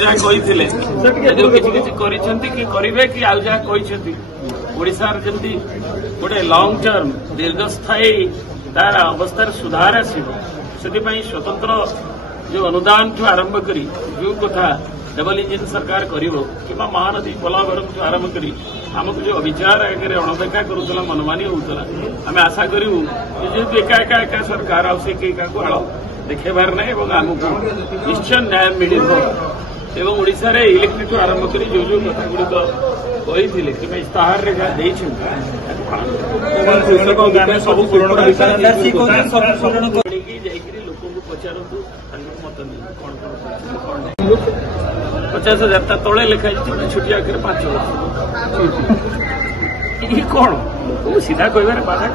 जहाँ जहाँ करेंगे कि आउ जहाँ ओडिशार जमी गोटे लंग टर्म दीर्घस्थायी तार अवस्था सुधार आसो से स्वतंत्र जो अनुदान ठू आरंभ कर जो कथा डबल इंजिन सरकार करिवो किंबा महानदी पोलावरम ठू आरंभ करी आमको जो विचार आगे अणदेखा करूला मनमानी होता आम आशा करूँ जेहेतु एका एका एका सरकार आउ से आड़ देखेबार ना आमको निश्चय न्याय मिल ओडिशा रे इलेक्ट्रिक ठू आरंभ कर जो जो कथा गुड़िक कही इस्ताहार सब लोक पचारतु मत नहीं 50,000 तले लिखाई छुट्टी आखिर 5 वर्ष कौन सीधा कहबार बाधा।